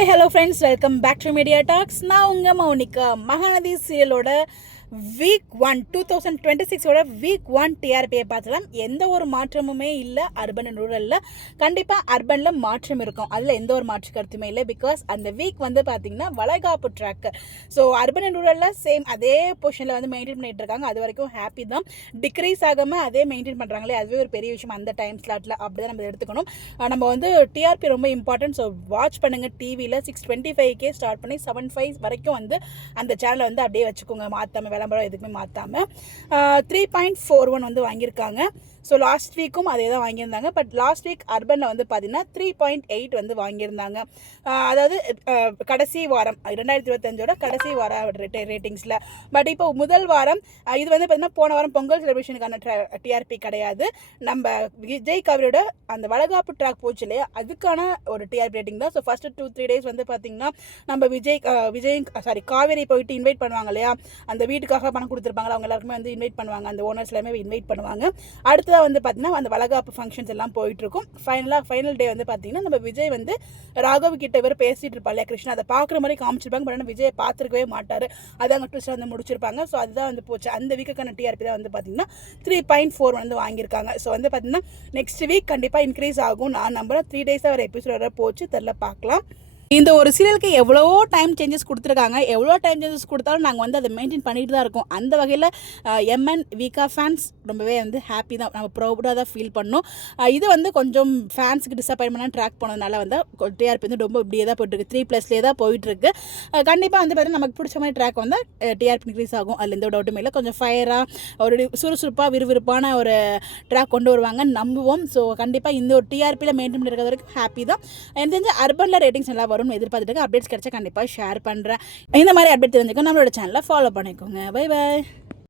Hi hello friends, welcome back to media talks. நான் உங்கள் மௌனிகா. மகாநதி சீரியலோட வீக் 1 2026ஓட வீக் 1 டிஆர்பியை பார்த்துலாம். எந்த ஒரு மாற்றமுமே இல்லை அர்பன் அண்ட் ரூரலில். கண்டிப்பாக அர்பனில் மாற்றம் இருக்கும், அதில் எந்த ஒரு மாற்று கருத்துமே இல்லை. பிகாஸ் அந்த வீக் வந்து பார்த்திங்கன்னா வளைகாப்பு ட்ராக்கு. ஸோ அர்பன் அண்ட் ரூரலில் சேம் அதே பொசிஷனில் வந்து மெயின்டைன் பண்ணிகிட்டு இருக்காங்க. அது வரைக்கும் ஹாப்பி தான். டிக்ரீஸ் ஆகாமல் அதே மெயின்டைன் பண்ணுறாங்களே, அதுவே ஒரு பெரிய விஷயம் அந்த டைம் ஸ்லாட்டில். அப்படி தான் நம்ம எடுத்துக்கணும். நம்ம வந்து டிஆர்பி ரொம்ப இம்பார்ட்டன்ட். ஸோ வாட்ச் பண்ணுங்கள். டிவியில் 625K ஸ்டார்ட் பண்ணி 75 வரைக்கும் வந்து அந்த சேனலை வந்து அப்படியே வச்சுக்கோங்க, மாற்றாமல் விளம்பரம் எதுக்குமே மாற்றாமல். 3.41 வந்து வாங்கியிருக்காங்க. ஸோ லாஸ்ட் வீக்கும் அதே தான் வாங்கியிருந்தாங்க. பட் லாஸ்ட் வீக் அர்பனில் வந்து பார்த்திங்கன்னா 3.8 வந்து வாங்கியிருந்தாங்க. அதாவது கடைசி வாரம் 2025ஓட கடைசி வாரம் ரேட்டிங்ஸில். பட் இப்போ முதல் வாரம் இது வந்து பார்த்திங்கன்னா போன வாரம் பொங்கல் செலிப்ரேஷனுக்கான டிஆர்பி கிடையாது. நம்ம விஜய் கவரோட அந்த வளைகாப்பு ட்ராக் போச்சு இல்லையா, அதுக்கான ஒரு டிஆர்பி ரேட்டிங் தான். ஸோ ஃபஸ்ட்டு 2-3 டேஸ் வந்து பார்த்திங்கன்னா நம்ம காவேரி போயிட்டு இன்வைட் பண்ணுவாங்க இல்லையா, அந்த வீட்டுக்காக பணம் கொடுத்துருப்பாங்களா, அவங்க எல்லாருக்குமே வந்து இன்வைட் பண்ணுவாங்க, அந்த ஓனர்ஸ் எல்லாமே இன்வைட் பண்ணுவாங்க. அடுத்ததாக வந்து பார்த்திங்கன்னா அந்த வளைகாப்பு ஃபங்க்ஷன்ஸ் எல்லாம் போயிட்டுருக்கும். ஃபைனல் டே வந்து பார்த்திங்கன்னா நம்ம விஜய் வந்து ராகவ் கிட்ட இவர் பேசிகிட்டு இருப்பா இல்லையா கிருஷ்ணா, அதை பார்க்குற மாதிரி காமிச்சிருப்பாங்க. பட் ஆனால் விஜயை பார்த்துருக்கவே மாட்டார். அதை அங்கே ட்விஸ்ட் வந்து முடிச்சிருப்பாங்க. ஸோ அதுதான் வந்து போச்சு. அந்த வீக்குக்கான டிஆர்பி தான் வந்து பார்த்திங்கன்னா 3.4 வந்து வாங்கியிருக்காங்க. ஸோ வந்து பார்த்திங்கன்னா நெக்ஸ்ட் வீக் கண்டிப்பாக இன்க்ரீஸ் ஆகும் நான் நம்புகிறேன். 3 டேஸாக ஒரு எபிசோட் வர போச்சு தெரில, பார்க்கலாம். இந்த ஒரு சீரியலுக்கு எவ்வளோ டைம் சேஞ்சஸ் கொடுத்துருக்காங்க. எவ்வளோ டைம் சேஞ்சஸ் கொடுத்தாலும் நாங்கள் வந்து அதை மெயின்டைன் பண்ணிட்டு தான் இருக்கோம். அந்த வகையில் எம்என் வீக்கா ஃபேன்ஸ் ரொம்பவே வந்து ஹாப்பி தான், நம்ம ப்ரௌடாக தான் ஃபீல் பண்ணோம். இது வந்து கொஞ்சம் ஃபேன்ஸுக்கு டிசப்பாயின்மெண்ட்டாக ட்ராக் போனதுனால வந்து டிஆர்பி வந்து ரொம்ப இப்படியே தான் போயிட்டுருக்கு, 3+லேயே தான் போயிட்டுருக்கு. கண்டிப்பாக வந்து பார்த்தீங்கன்னா நமக்கு பிடிச்ச மாதிரி ட்ராக் வந்து டிஆர்பி இன்க்ரீஸ் ஆகும், அதில் எந்த டவுட்டுமே இல்லை. கொஞ்சம் ஃபயராக ஒரு சுறுசுறுப்பாக விறுவிறுப்பான ஒரு ட்ராக் கொண்டு வருவாங்க நம்புவோம். ஸோ கண்டிப்பாக இந்த ஒரு டிஆர்பியில் மெயின்டைன் பண்ணிருக்கிறது வரைக்கும் ஹாப்பி தான். எனக்கு தெரிஞ்ச அர்பனில் ரேட்டிங்ஸ் நல்லா வரும்னு எதிர்பார்த்துட்டு அப்டேட்ஸ் கிடைச்சா கண்டிப்பாக ஷேர் பண்ணுறேன். இந்த மாதிரி அப்டேட் தெரிஞ்சுக்க நம்மளோட சேனலை ஃபாலோ பண்ணிக்கோங்க. Bye bye.